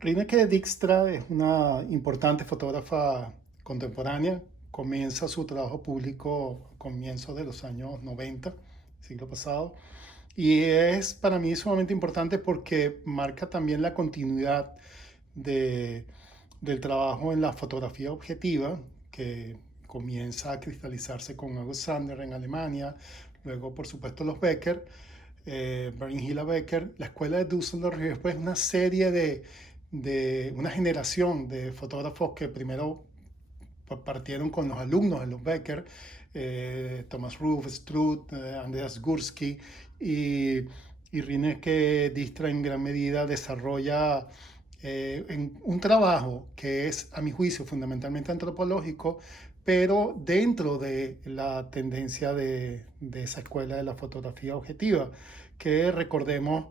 Rineke Dijkstra es una importante fotógrafa contemporánea. Comienza su trabajo público a comienzos de los años 90, siglo pasado. Y es para mí sumamente importante porque marca también la continuidad de- del trabajo en la fotografía objetiva, que comienza a cristalizarse con August Sander en Alemania, luego por supuesto los Becker, Bernhila Becker, la escuela de Düsseldorf, y después una serie de una generación de fotógrafos que primero partieron con los alumnos de los Becker, Thomas Ruff, Struth, Andreas Gursky, y, y Rineke Dijkstra en gran medida desarrolla un trabajo que es, a mi juicio, fundamentalmente antropológico, pero dentro de la tendencia de esa escuela de la fotografía objetiva, que recordemos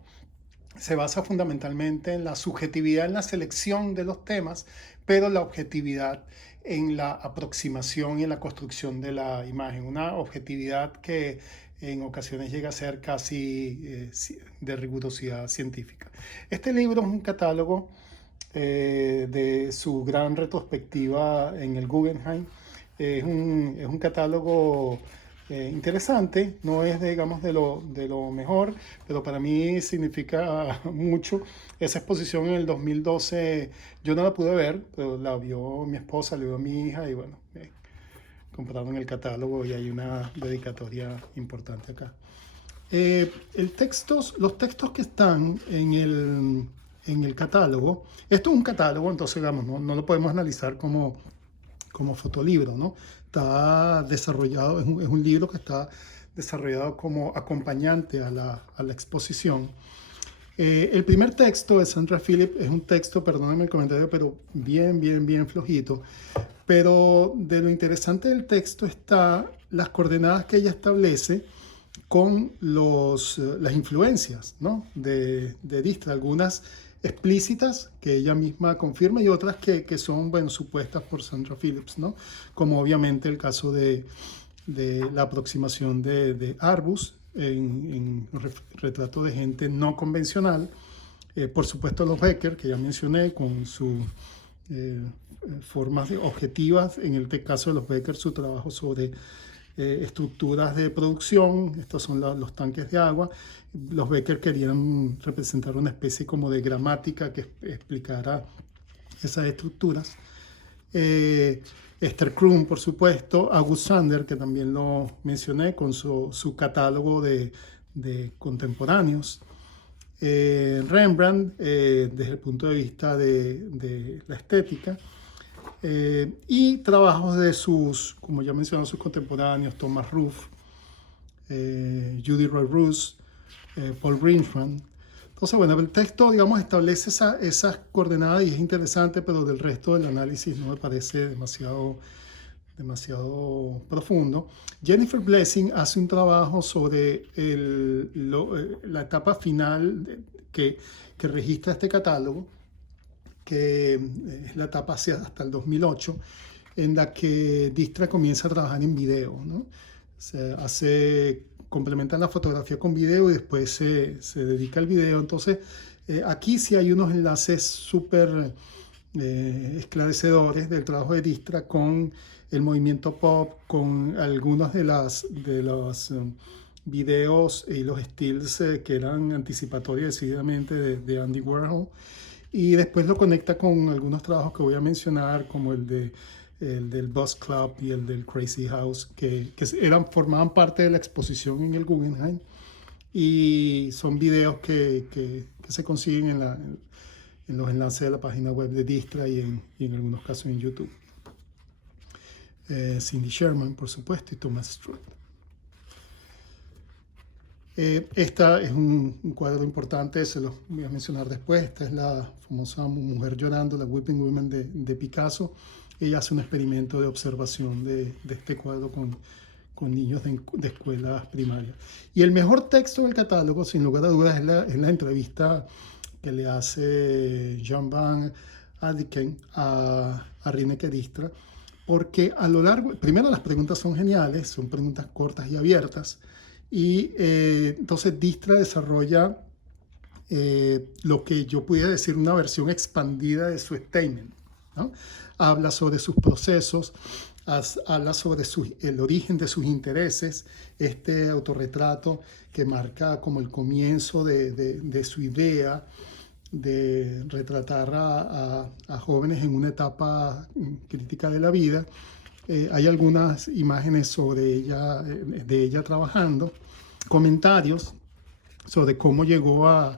se basa fundamentalmente en la subjetividad en la selección de los temas, pero la objetividad en la aproximación y en la construcción de la imagen. Una objetividad que en ocasiones llega a ser casi de rigurosidad científica. Este libro es un catálogo de su gran retrospectiva en el Guggenheim. Es un catálogo interesante, no es, digamos, de lo mejor, pero para mí significa mucho. Esa exposición en el 2012 yo no la pude ver, pero la vio mi esposa, la vio mi hija y bueno, compraron el catálogo y hay una dedicatoria importante acá. Los textos que están en el catálogo, esto es un catálogo, entonces digamos, no lo podemos analizar como fotolibro, ¿no? Está desarrollado, es un libro que está desarrollado como acompañante a la exposición. El primer texto de Sandra Phillips es un texto, perdónenme el comentario, pero bien flojito. Pero de lo interesante del texto está las coordenadas que ella establece con las influencias, ¿no? de Dijkstra, algunas explícitas que ella misma confirma y otras que son, bueno, supuestas por Sandra Phillips, ¿no? Como obviamente el caso de la aproximación de Arbus en retrato de gente no convencional. Por supuesto los Becker, que ya mencioné, con sus eh, formas objetivas, en el caso de los Becker, su trabajo sobre estructuras de producción, estos son los tanques de agua. Los Becker querían representar una especie como de gramática que explicara esas estructuras. Esther Krum, por supuesto, August Sander, que también lo mencioné, con su catálogo de contemporáneos. Rembrandt, desde el punto de vista de la estética. Y trabajos de como ya mencioné, sus contemporáneos, Thomas Ruff, Judy Roy Russ, Paul Grinshpan. Entonces, bueno, el texto, digamos, establece esas coordenadas y es interesante, pero del resto del análisis no me parece demasiado profundo. Jennifer Blessing hace un trabajo sobre la etapa final que registra este catálogo, que es la etapa hasta el 2008, en la que Dijkstra comienza a trabajar en video, ¿no? Complementa la fotografía con video y después se dedica al video. Entonces, aquí sí hay unos enlaces súper esclarecedores del trabajo de Dijkstra con el movimiento pop, con algunos de los videos y los stills que eran anticipatorios decididamente de Andy Warhol. Y después lo conecta con algunos trabajos que voy a mencionar, como el del Buzz Club y el del Crazy House, que formaban parte de la exposición en el Guggenheim. Y son videos que se consiguen en los enlaces de la página web de Dijkstra y en algunos casos en YouTube. Cindy Sherman, por supuesto, y Thomas Struth. Esta es un cuadro importante, se los voy a mencionar después. Esta es la famosa Mujer llorando, la Weeping Woman de Picasso. Ella hace un experimento de observación de este cuadro con niños de escuelas primarias. Y el mejor texto del catálogo, sin lugar a dudas, es la entrevista que le hace Jan van Adeken a Rineke Dijkstra, porque a lo largo, primero las preguntas son geniales, son preguntas cortas y abiertas, y entonces Dijkstra desarrolla lo que yo pudiera decir una versión expandida de su statement, ¿no? Habla sobre sus procesos, habla sobre el origen de sus intereses, este autorretrato que marca como el comienzo de su idea de retratar a jóvenes en una etapa crítica de la vida. Hay algunas imágenes sobre ella, de ella trabajando, comentarios sobre cómo llegó a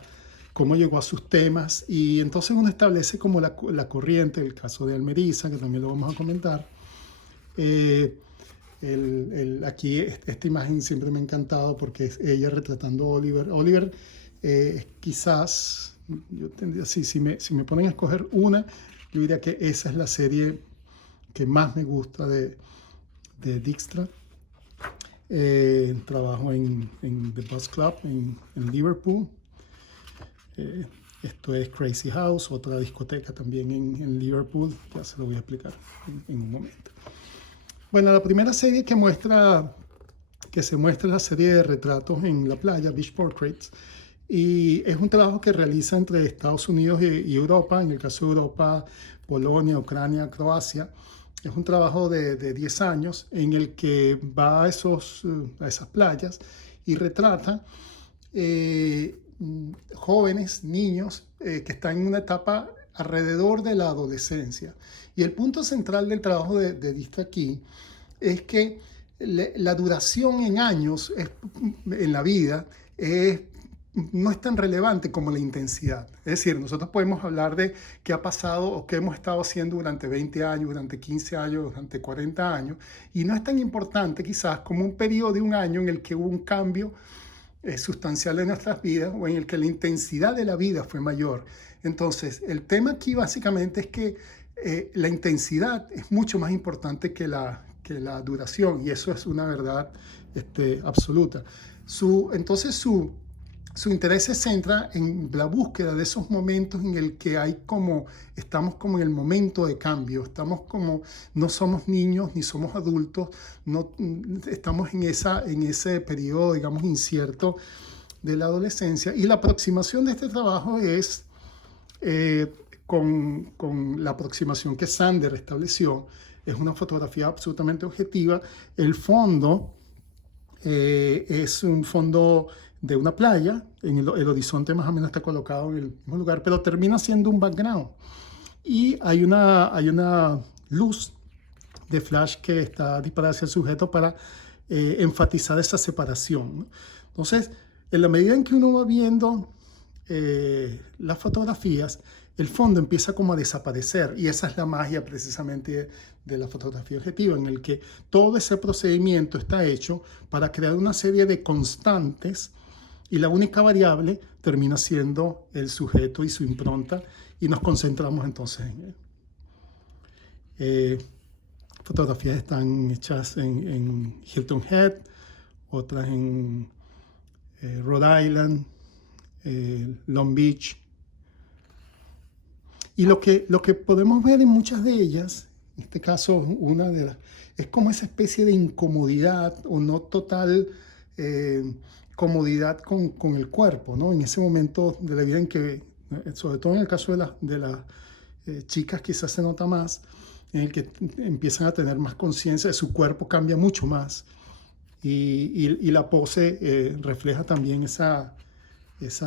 sus temas, y entonces uno establece como la corriente, el caso de Almeriza, que también lo vamos a comentar. Aquí esta imagen siempre me ha encantado porque es ella retratando a Oliver. Oliver quizás, yo tendría, si me ponen a escoger una, yo diría que esa es la serie que más me gusta de Dijkstra. Trabajo en The Bus Club en Liverpool. Esto es Crazy House, otra discoteca también en Liverpool. Ya se lo voy a explicar en un momento. Bueno, la primera serie que se muestra es la serie de retratos en la playa, Beach Portraits. Y es un trabajo que realiza entre Estados Unidos y Europa. En el caso de Europa, Polonia, Ucrania, Croacia. Es un trabajo de 10 años en el que va a esas playas y retrata jóvenes, niños que están en una etapa alrededor de la adolescencia. Y el punto central del trabajo de Dijkstra aquí es que la duración en años en la vida no es tan relevante como la intensidad. Es decir, nosotros podemos hablar de qué ha pasado o qué hemos estado haciendo durante 20 años, durante 15 años, durante 40 años, y no es tan importante quizás como un periodo de un año en el que hubo un cambio sustancial en nuestras vidas o en el que la intensidad de la vida fue mayor. Entonces, el tema aquí básicamente es que la intensidad es mucho más importante que la duración, y eso es una verdad absoluta. Entonces, su interés se centra en la búsqueda de esos momentos en el que estamos como en el momento de cambio, no somos niños ni somos adultos, estamos en ese periodo, digamos, incierto de la adolescencia. Y la aproximación de este trabajo es con la aproximación que Sander estableció. Es una fotografía absolutamente objetiva. El fondo es un fondo de una playa, el horizonte más o menos está colocado en el mismo lugar, pero termina siendo un background. Y hay una luz de flash que está disparada hacia el sujeto para enfatizar esa separación, ¿no? Entonces, en la medida en que uno va viendo las fotografías, el fondo empieza como a desaparecer, y esa es la magia precisamente de la fotografía objetiva, en el que todo ese procedimiento está hecho para crear una serie de constantes, y la única variable termina siendo el sujeto y su impronta, y nos concentramos entonces en él. Fotografías están hechas en Hilton Head, otras en Rhode Island, Long Beach. Y lo que podemos ver en muchas de ellas, en este caso es como esa especie de incomodidad o no total comodidad con el cuerpo, ¿no? En ese momento de la vida en que, sobre todo en el caso de las chicas, quizás se nota más, en el que empiezan a tener más conciencia de su cuerpo, cambia mucho más. Y la pose refleja también esa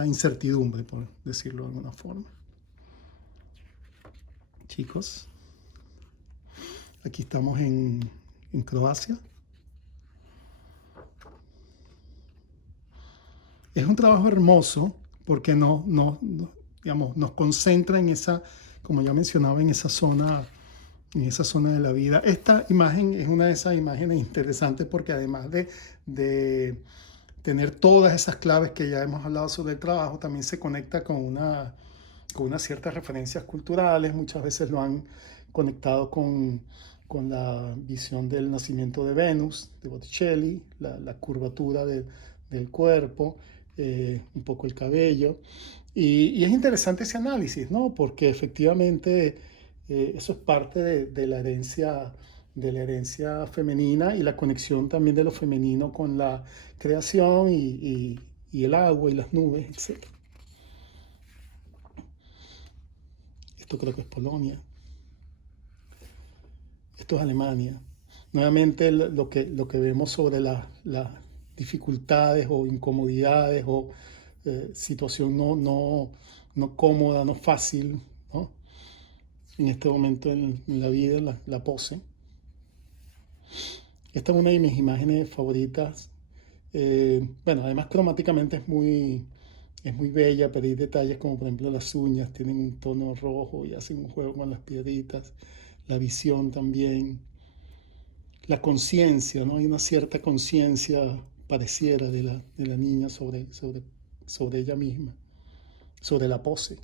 incertidumbre, por decirlo de alguna forma. Chicos, aquí estamos en Croacia. Es un trabajo hermoso porque digamos, nos concentra en esa, como ya mencionaba, en esa zona de la vida. Esta imagen es una de esas imágenes interesantes porque además de tener todas esas claves que ya hemos hablado sobre el trabajo, también se conecta con unas ciertas referencias culturales. Muchas veces lo han conectado con la visión del nacimiento de Venus, de Botticelli, la curvatura del cuerpo, un poco el cabello. Y es interesante ese análisis, ¿no? Porque efectivamente eso es parte de la herencia femenina, y la conexión también de lo femenino con la creación y el agua y las nubes, etc. Esto creo que es Polonia. Esto es Alemania. Nuevamente lo que vemos sobre las dificultades o incomodidades o situación no cómoda, no fácil, ¿no? En este momento en la vida, la pose. Esta es una de mis imágenes favoritas. Bueno, además cromáticamente es muy bella, pero hay detalles como por ejemplo las uñas tienen un tono rojo y hacen un juego con las piedritas, la visión también, la conciencia, ¿no? Hay una cierta conciencia pareciera de la niña sobre ella misma, sobre la pose.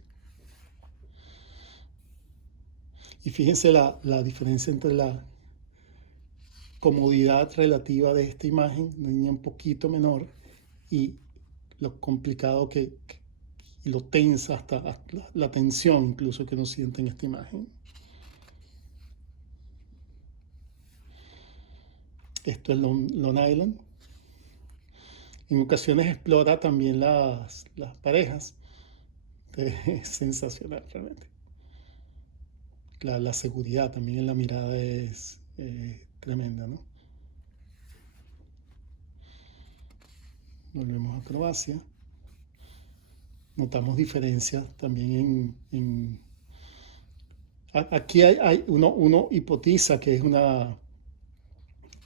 Y fíjense la diferencia entre la comodidad relativa de esta imagen, una niña un poquito menor, y lo complicado y lo tensa hasta la tensión incluso que uno siente en esta imagen. Esto es Long Island. En ocasiones explora también las parejas. Es sensacional realmente. La seguridad también en la mirada es tremenda, ¿no? Volvemos a Croacia. Notamos diferencias también aquí uno hipotiza que es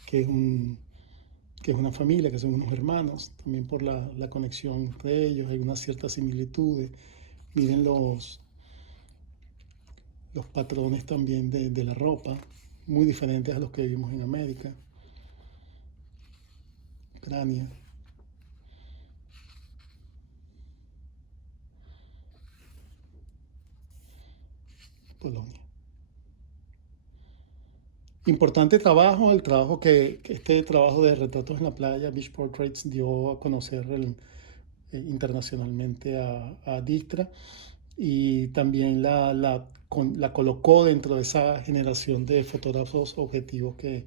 que es que es una familia, que son unos hermanos, también por la conexión entre ellos, hay una cierta similitud. Miren los patrones también de la ropa, muy diferentes a los que vimos en América. Ucrania. Polonia. Importante trabajo, el trabajo que este trabajo de retratos en la playa, Beach Portraits, dio a conocer internacionalmente a Dijkstra, y también la colocó dentro de esa generación de fotógrafos objetivos que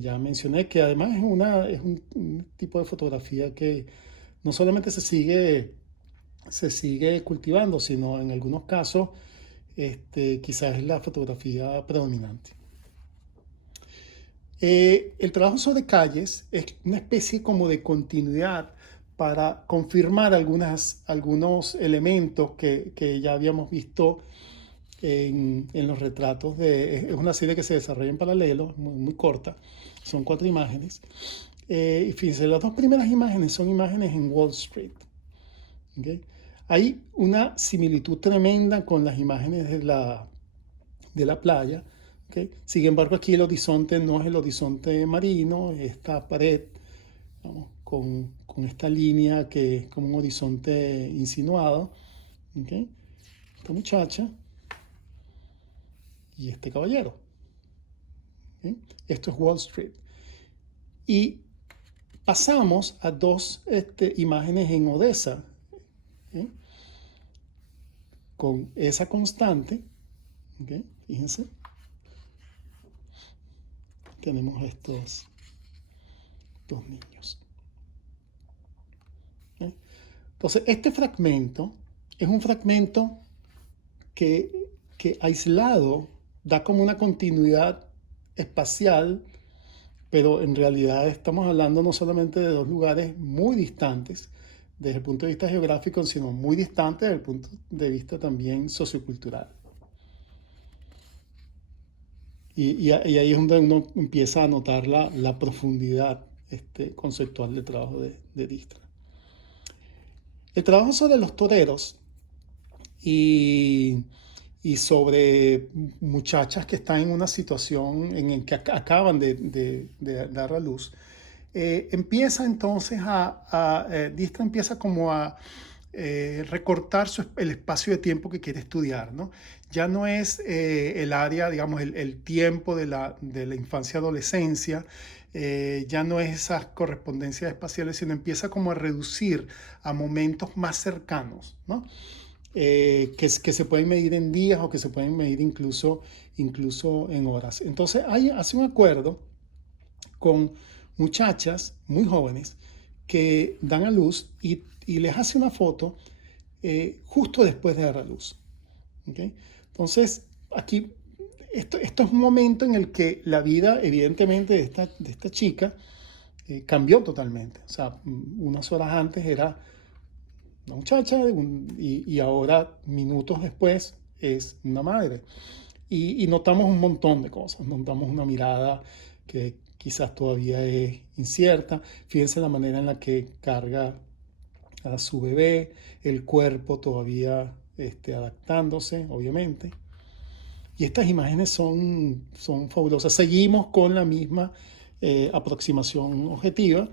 ya mencioné, que además es un tipo de fotografía que no solamente se sigue cultivando, sino en algunos casos quizás es la fotografía predominante. El trabajo sobre calles es una especie como de continuidad para confirmar algunos elementos que ya habíamos visto en los retratos. Es una serie que se desarrolla en paralelo, muy corta, son 4 imágenes. Y fíjense, las 2 primeras imágenes son imágenes en Wall Street. ¿Okay? Hay una similitud tremenda con las imágenes de la playa. ¿Okay? Sin embargo, aquí el horizonte no es el horizonte marino, esta pared, ¿no? con esta línea que es como un horizonte insinuado. ¿Okay? Esta muchacha y este caballero. ¿Okay? Esto es Wall Street. Y pasamos a 2 imágenes en Odessa, ¿okay? Con esa constante. ¿Okay? Fíjense. Tenemos estos 2 niños. ¿Okay? Entonces, este fragmento es un fragmento que aislado da como una continuidad espacial, pero en realidad estamos hablando no solamente de 2 lugares muy distantes desde el punto de vista geográfico, sino muy distantes desde el punto de vista también sociocultural. Y ahí es donde uno empieza a notar la profundidad conceptual del trabajo de Dijkstra. El trabajo sobre los toreros y sobre muchachas que están en una situación en que acaban de dar a luz, empieza entonces Dijkstra empieza como a recortar el espacio de tiempo que quiere estudiar, ¿no? Ya no es el área, digamos, el tiempo de la infancia-adolescencia, ya no es esas correspondencias espaciales, sino empieza como a reducir a momentos más cercanos, ¿no? Que se pueden medir en días o que se pueden medir incluso en horas. Entonces hace un acuerdo con muchachas muy jóvenes que dan a luz y les hace una foto justo después de dar a luz. ¿ok? Entonces, aquí, esto es un momento en el que la vida, evidentemente, de esta chica cambió totalmente. O sea, unas horas antes era una muchacha y ahora, minutos después, es una madre. Y notamos un montón de cosas. Notamos una mirada que quizás todavía es incierta. Fíjense la manera en la que carga a su bebé, el cuerpo todavía adaptándose, obviamente. Y estas imágenes son fabulosas. Seguimos con la misma aproximación objetiva.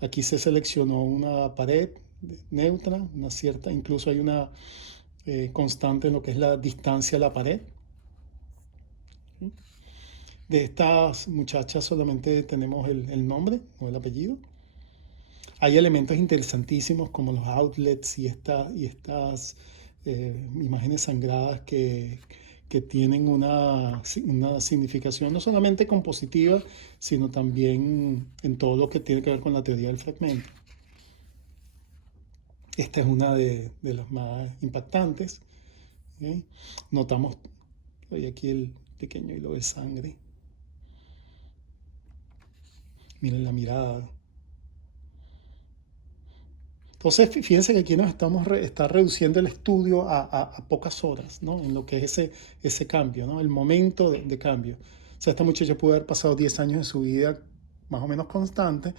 Aquí se seleccionó una pared neutra, una cierta, incluso hay una constante en lo que es la distancia a la pared. De estas muchachas solamente tenemos el nombre, no el apellido. Hay elementos interesantísimos como los outlets y estas imágenes sangradas que tienen una significación no solamente compositiva, sino también en todo lo que tiene que ver con la teoría del fragmento. Esta es una de las más impactantes. ¿Okay? Notamos, hay aquí el pequeño hilo de sangre. Miren la mirada. Entonces, fíjense que aquí nos está reduciendo el estudio a pocas horas, ¿no? En lo que es ese cambio, ¿no? El momento de cambio. O sea, esta muchacha pudo haber pasado 10 años de su vida más o menos constante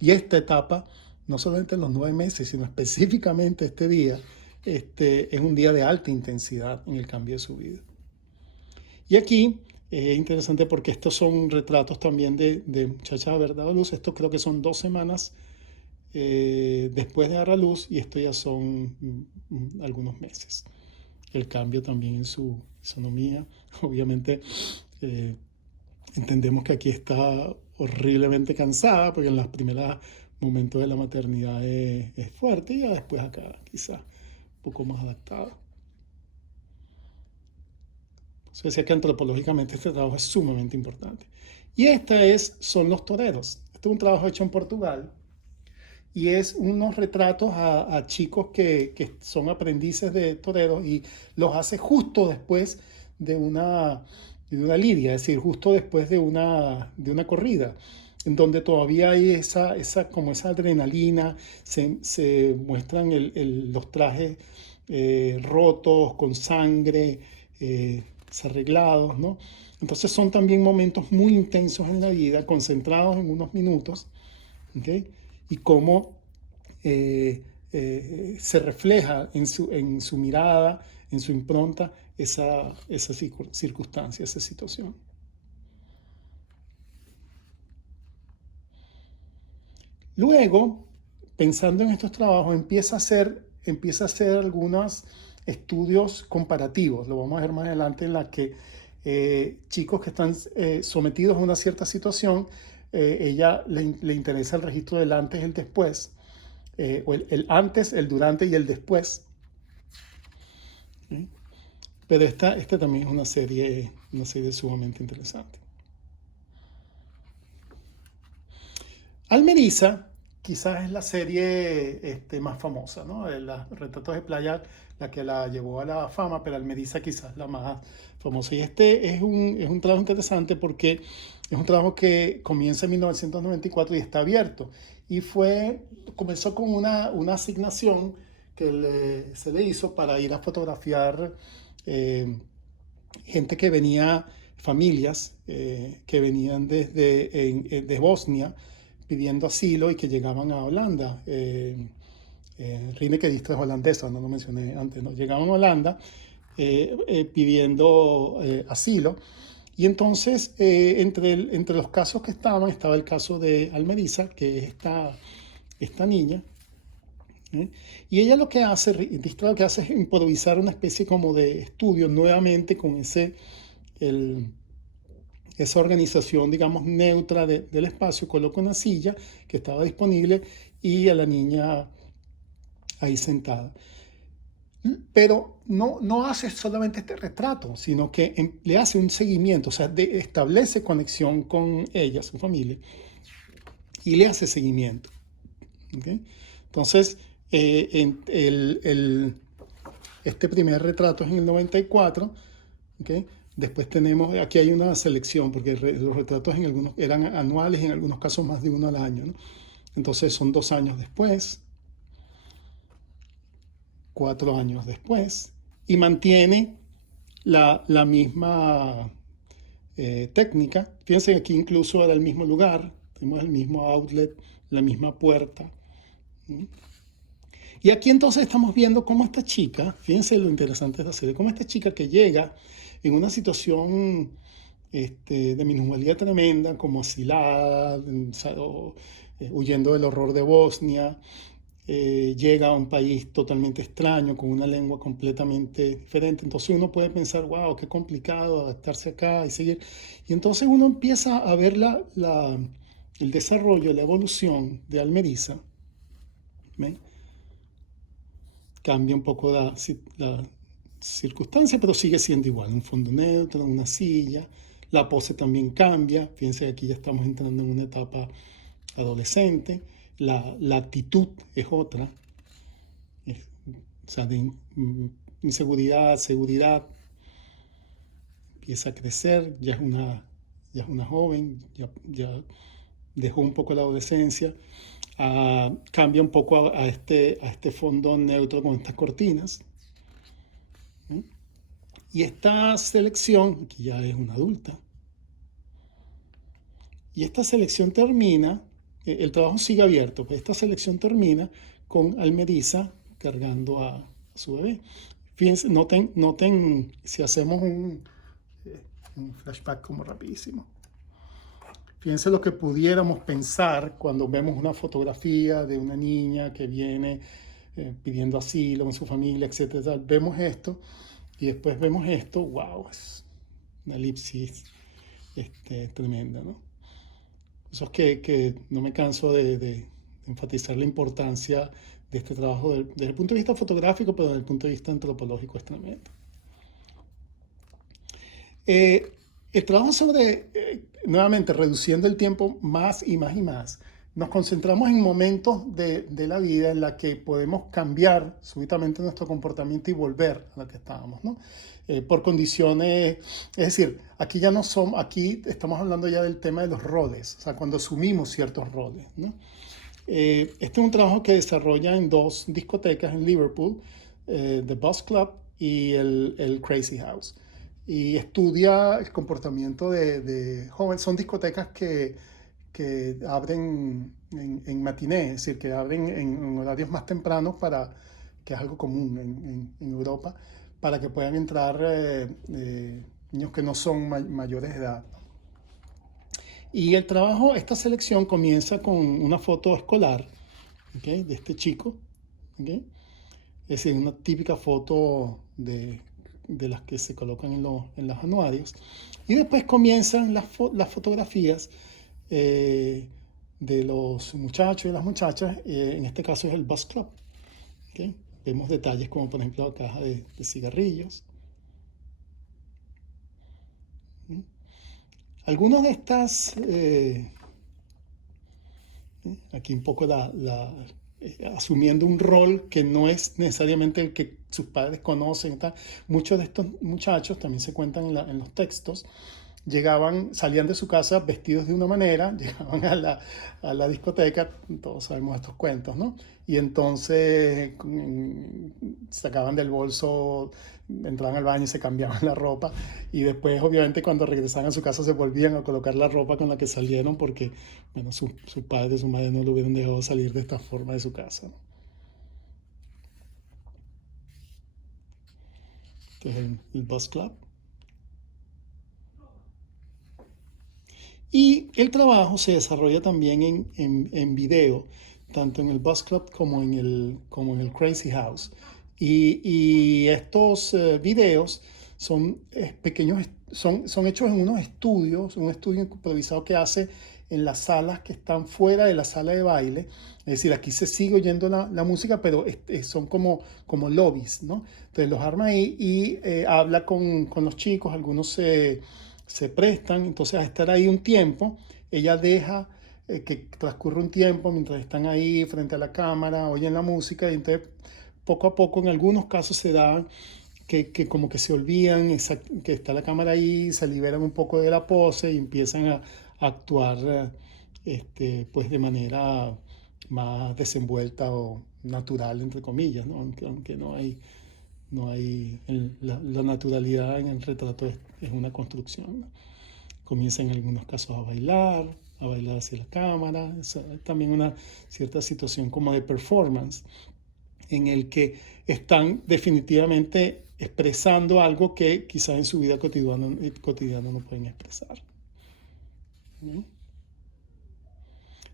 y esta etapa, no solamente en los 9 meses, sino específicamente este día, es un día de alta intensidad en el cambio de su vida. Y aquí es interesante porque estos son retratos también de muchachas a verdad o luz. Esto creo que son 2 semanas después de dar a luz y esto ya son algunos meses. El cambio también en su fisonomía. Obviamente entendemos que aquí está horriblemente cansada porque en los primeros momentos de la maternidad es fuerte y ya después acá quizás un poco más adaptada. Se decía que antropológicamente este trabajo es sumamente importante. Y son los toreros. Este es un trabajo hecho en Portugal y es unos retratos a chicos que son aprendices de toreros y los hace justo después de una lidia, es decir, justo después de una corrida, en donde todavía hay como esa adrenalina, se muestran los trajes rotos, con sangre, desarreglados, ¿no? Entonces son también momentos muy intensos en la vida, concentrados en unos minutos, ¿okay? Y cómo se refleja en su mirada, en su impronta, esa circunstancia, esa situación. Luego, pensando en estos trabajos, empieza a hacer algunos estudios comparativos, lo vamos a ver más adelante, en la que chicos que están sometidos a una cierta situación, ella le interesa el registro del antes y el después, o el antes, el durante y el después. ¿Sí? Pero esta también es una serie sumamente interesante. Almeriza quizás es la serie más famosa, ¿no? Los retratos de playa, la que la llevó a la fama, pero Almeriza quizás la más famosa. Y este es un trabajo interesante porque es un trabajo que comienza en 1994 y está abierto. Y comenzó con una asignación que se le hizo para ir a fotografiar gente que venía, familias que venían de Bosnia pidiendo asilo y que llegaban a Holanda. Rineke Dijkstra es holandesa, no lo mencioné antes, ¿no? Llegaban a Holanda pidiendo asilo. Y entonces, entre los casos que estaba el caso de Almeriza, que es esta niña. Y ella Dijkstra lo que hace es improvisar una especie como de estudio nuevamente con esa organización, digamos, neutra del espacio. Coloca una silla que estaba disponible y a la niña ahí sentada. Pero no hace solamente este retrato, sino que le hace un seguimiento, o sea, establece conexión con ella, su familia, y le hace seguimiento. ¿Okay? Entonces, Este primer retrato es en el 94, ¿ok? Después tenemos, aquí hay una selección, porque los retratos en algunos eran anuales y en algunos casos más de uno al año, ¿no? Entonces son 2 años después, 4 años después, y mantiene la misma técnica. Fíjense que aquí incluso era el mismo lugar, tenemos el mismo outlet, la misma puerta. Y aquí entonces estamos viendo cómo esta chica, fíjense lo interesante de la serie, cómo esta chica que llega en una situación de minusvalía tremenda, como asilada, huyendo del horror de Bosnia, llega a un país totalmente extraño, con una lengua completamente diferente. Entonces uno puede pensar, wow, qué complicado adaptarse acá y seguir. Y entonces uno empieza a ver el desarrollo, la evolución de Almeriza. ¿Ven? Cambia un poco la circunstancia, pero sigue siendo igual. Un fondo neutro, una silla. La pose también cambia. Fíjense que aquí ya estamos entrando en una etapa adolescente. La actitud es otra. O sea, de inseguridad, seguridad. Empieza a crecer, ya es una joven, ya dejó un poco la adolescencia. Cambia un poco a este fondo neutro con estas cortinas. ¿Sí? Y esta selección, aquí ya es una adulta, y esta selección termina, el trabajo sigue abierto, pues esta selección termina con Almeriza cargando a su bebé. Fíjense, noten si hacemos un flashback como rapidísimo. Fíjense lo que pudiéramos pensar cuando vemos una fotografía de una niña que viene pidiendo asilo en su familia, etc. Vemos esto y después vemos esto. ¡Wow! Es una elipsis tremenda, ¿no? Eso es que no me canso de enfatizar la importancia de este trabajo desde el punto de vista fotográfico, pero desde el punto de vista antropológico es tremendo. El trabajo sobre, nuevamente, reduciendo el tiempo más y más y más, nos concentramos en momentos de la vida en la que podemos cambiar súbitamente nuestro comportamiento y volver a lo que estábamos, ¿no? Por condiciones, es decir, aquí estamos hablando ya del tema de los roles, o sea, cuando asumimos ciertos roles, ¿no? Este es un trabajo que desarrolla en 2 discotecas en Liverpool, The Bus Club y el Crazy House. Y estudia el comportamiento de jóvenes. Son discotecas que abren en matiné, es decir, que abren en horarios más tempranos, que es algo común en Europa, para que puedan entrar niños que no son mayores de edad. Y el trabajo, esta selección comienza con una foto escolar, ¿okay?, de este chico, ¿okay? Es decir, una típica foto de las que se colocan en los anuarios. Y después comienzan las fotografías de los muchachos y las muchachas, en este caso es el Bus Club. ¿Okay? Vemos detalles como por ejemplo la caja de cigarrillos. Algunos de estas, aquí un poco asumiendo un rol que no es necesariamente el que sus padres conocen. Muchos de estos muchachos, también se cuentan en los textos, salían de su casa vestidos de una manera, llegaban a la discoteca, todos sabemos estos cuentos, ¿no? Y entonces sacaban del bolso, entraban al baño y se cambiaban la ropa, y después obviamente cuando regresaban a su casa se volvían a colocar la ropa con la que salieron porque, bueno, sus padres, su madre no lo hubieran dejado salir de esta forma de su casa, ¿no? Entonces el Bus Club. Y el trabajo se desarrolla también en video, tanto en el Bus Club como en el Crazy House. Y estos videos son pequeños, son hechos en unos estudios, un estudio improvisado que hace en las salas que están fuera de la sala de baile. Es decir, aquí se sigue oyendo la música, pero son como lobbies, ¿no? Entonces los arma ahí y habla con los chicos, algunos se prestan, entonces a estar ahí un tiempo, ella deja que transcurra un tiempo mientras están ahí frente a la cámara, oyen la música y entonces poco a poco en algunos casos se da que como que se olvidan que está la cámara ahí, se liberan un poco de la pose y empiezan a actuar pues de manera más desenvuelta o natural, entre comillas, ¿no? Aunque la naturalidad en el retrato es una construcción, ¿no? Comienzan en algunos casos a bailar hacia la cámara. Es también una cierta situación como de performance en el que están definitivamente expresando algo que quizás en su vida cotidiana no pueden expresar. ¿No?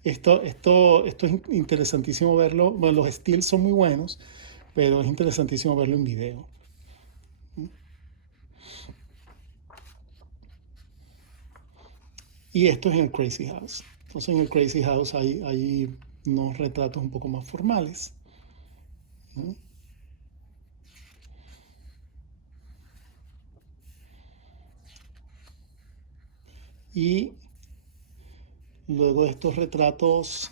Esto es interesantísimo verlo. Bueno, los stills son muy buenos, pero es interesantísimo verlo en video. Y esto es en el Crazy House. Entonces en el Crazy House hay unos retratos un poco más formales, ¿no? Y luego de estos retratos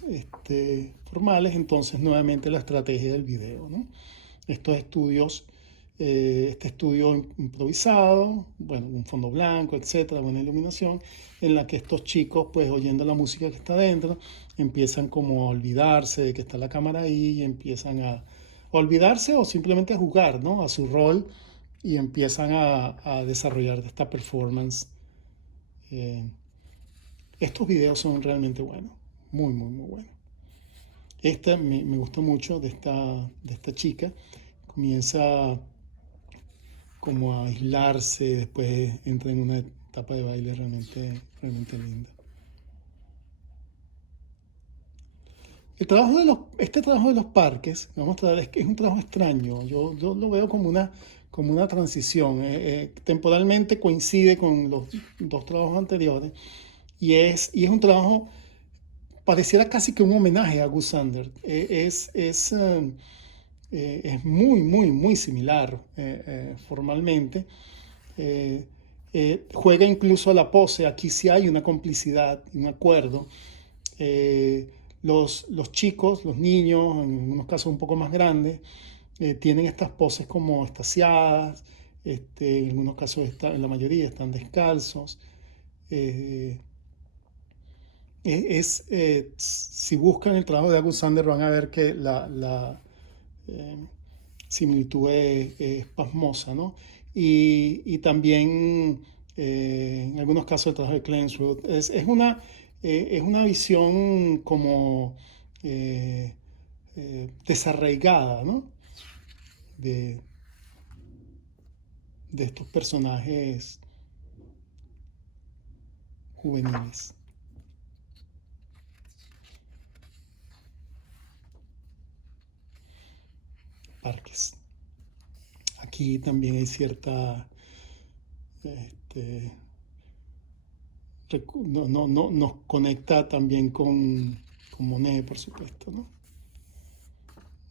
formales, entonces nuevamente la estrategia del video, ¿no? Estos estudios, este estudio improvisado, bueno, un fondo blanco, etcétera, buena iluminación, en la que estos chicos, pues oyendo la música que está dentro, empiezan como a olvidarse de que está la cámara ahí y empiezan a olvidarse o simplemente a jugar, ¿no? A su rol y empiezan a desarrollar esta performance. Eh, Estos videos son realmente buenos, muy, muy, muy buenos. Esta me gustó mucho de esta chica. Comienza como a aislarse, después entra en una etapa de baile realmente linda. Este trabajo de los parques, vamos a es un trabajo extraño. Yo lo veo como una transición. Temporalmente coincide con los dos trabajos anteriores y es un trabajo, pareciera casi que un homenaje a Gus Sander. Es muy, muy, muy similar formalmente. Eh, Juega incluso a la pose. Aquí sí hay una complicidad, un acuerdo. Eh, los chicos, los niños, en unos casos un poco más grandes, tienen estas poses como estasiadas. En algunos casos, en la mayoría, están descalzos. Eh, si buscan el trabajo de Agus Sander van a ver que la eh, similitud es pasmosa, ¿no? Y también en algunos casos el trabajo de Klensrud es una visión como desarraigada, ¿no? De, de estos personajes juveniles. Parques. Aquí también hay cierta este, nos conecta también con Monet, por supuesto, ¿no?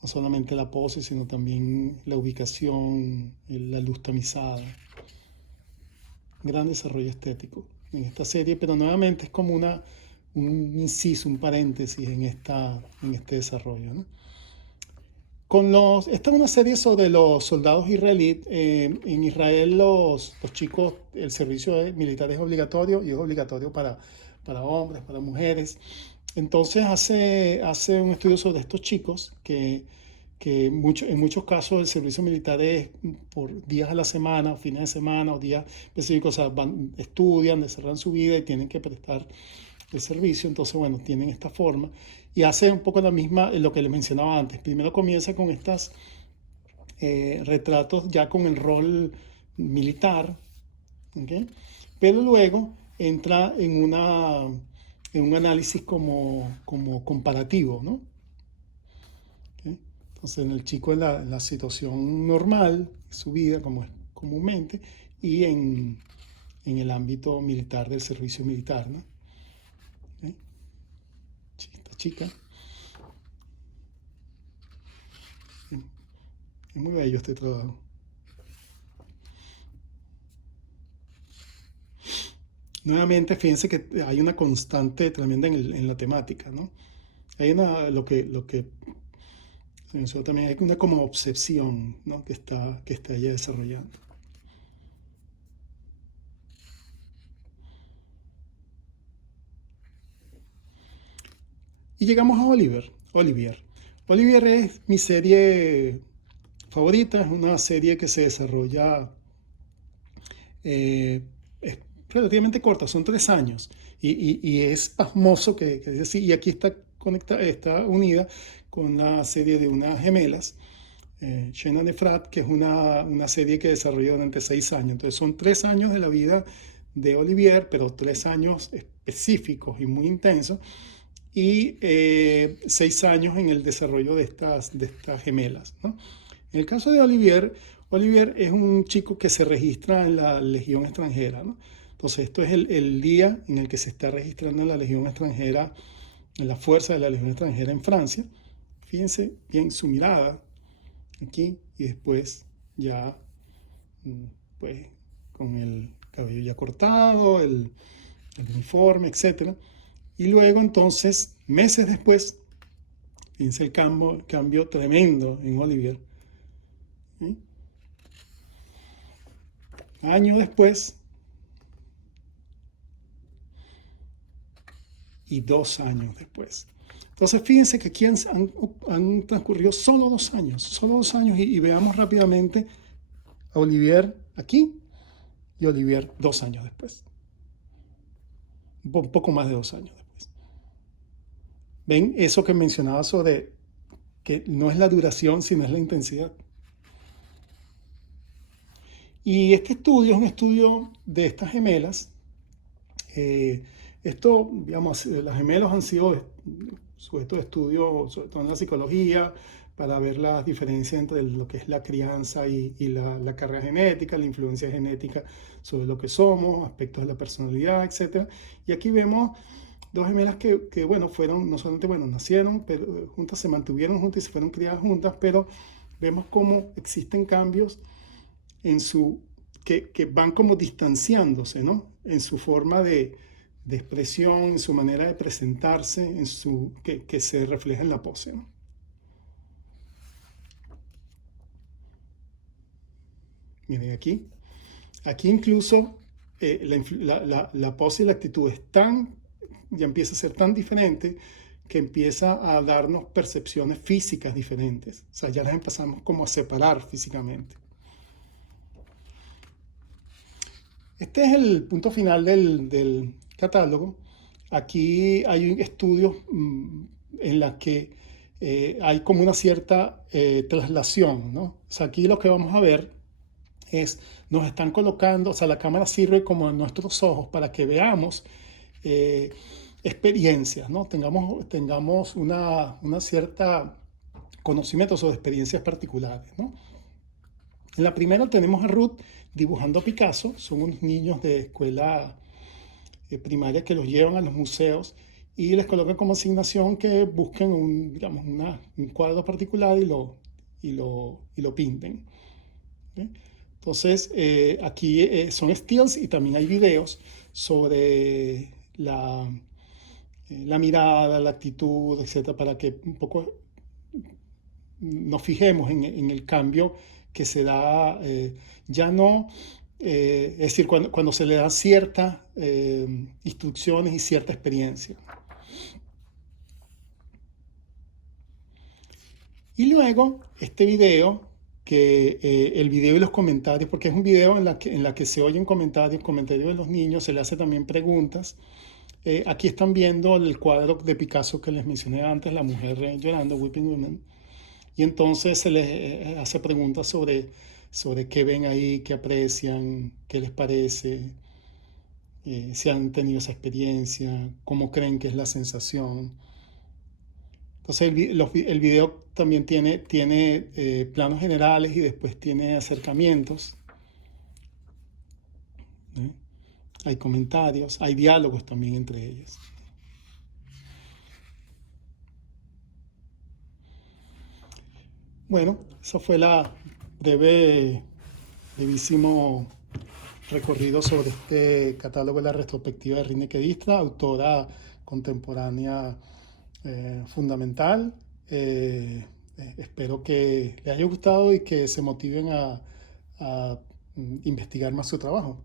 No solamente la pose, sino también la ubicación, la luz tamizada. Gran desarrollo estético en esta serie, pero nuevamente es como un inciso, un paréntesis en este desarrollo, ¿no? Esta es una serie sobre los soldados israelíes. En Israel los chicos, el servicio militar es obligatorio y es obligatorio para hombres, para mujeres. Entonces hace un estudio sobre estos chicos que en muchos casos el servicio militar es por días a la semana, o fines de semana, o días específicos, o sea, estudian, desarrollan su vida y tienen que prestar el servicio. Entonces, bueno, tienen esta forma y hace un poco la misma, lo que les mencionaba antes. Primero comienza con estos retratos ya con el rol militar, ¿okay? Pero luego entra en un análisis como comparativo, ¿no? ¿Okay? Entonces, en el chico en la situación normal, su vida como es comúnmente, y en el ámbito militar del servicio militar, ¿no? ¿Okay? Esta chica. Es muy bello este trabajo. Nuevamente, fíjense que hay una constante tremenda en la temática, ¿no? Hay Eso también hay una como obsesión, ¿no? que está ella desarrollando. Y llegamos a Oliver. Olivier es mi serie favorita, es una serie que se desarrolla, es relativamente corta, son 3 años. Y es pasmoso que es así. Y aquí está unida con la serie de unas gemelas, Shannon Efrat, que es una serie que desarrolló durante 6 años. Entonces son 3 años de la vida de Olivier, pero 3 años específicos y muy intensos, y 6 años en el desarrollo de estas gemelas, ¿no? En el caso de Olivier, Olivier es un chico que se registra en la Legión extranjera, ¿no? Entonces esto es el día en el que se está registrando en la Legión extranjera, en la fuerza de la Legión extranjera en Francia. Fíjense bien su mirada aquí, y después ya, pues, con el cabello ya cortado, el uniforme, etcétera. Y luego entonces, meses después, fíjense el cambio tremendo en Olivier. ¿Sí? Año después y 2 años después. Entonces fíjense que aquí han transcurrido solo 2 años, y veamos rápidamente a Olivier aquí y Olivier 2 años después. Un poco más de 2 años después. ¿Ven eso que mencionaba sobre que no es la duración, sino es la intensidad? Y este estudio es un estudio de estas gemelas. Esto, digamos, las gemelos han sido sujeto de estudio, sobre todo en la psicología, para ver las diferencias entre lo que es la crianza y la carga genética, la influencia genética sobre lo que somos, aspectos de la personalidad, etc. Y aquí vemos dos gemelas que bueno, fueron, no solamente, bueno, nacieron pero, juntas, se mantuvieron juntas y se fueron criadas juntas, pero vemos cómo existen cambios en que van como distanciándose, ¿no? En su forma de expresión, en su manera de presentarse, que se refleja en la pose, ¿no? Miren aquí incluso la pose y la actitud ya empieza a ser tan diferente, que empieza a darnos percepciones físicas diferentes. O sea, ya las empezamos como a separar físicamente. Este es el punto final del catálogo. Aquí hay estudios en los que hay como una cierta traslación, ¿no? O sea, aquí lo que vamos a ver nos están colocando, o sea, la cámara sirve como en nuestros ojos para que veamos experiencias, ¿no? Tengamos una cierta conocimiento sobre experiencias particulares, ¿no? En la primera tenemos a Ruth dibujando a Picasso. Son unos niños de escuela primaria que los llevan a los museos y les colocan como asignación que busquen digamos, un cuadro particular y lo pinten. ¿Sí? Entonces, aquí son stills y también hay videos sobre la mirada, la actitud, etcétera, para que un poco nos fijemos en el cambio que se da, ya no, es decir, cuando se le dan ciertas instrucciones y cierta experiencia. Y luego este video, el video y los comentarios, porque es un video en la que se oyen comentarios de los niños, se le hace también preguntas. Aquí están viendo el cuadro de Picasso que les mencioné antes, La mujer llorando, Weeping Woman. Y entonces se les hace preguntas sobre qué ven ahí, qué aprecian, qué les parece, si han tenido esa experiencia, cómo creen que es la sensación. Entonces el video también tiene planos generales y después tiene acercamientos. ¿Eh? Hay comentarios, hay diálogos también entre ellos. Bueno, esa fue la brevísimo recorrido sobre este catálogo de la retrospectiva de Rineke Dijkstra, autora contemporánea fundamental, Espero que les haya gustado y que se motiven a investigar más su trabajo.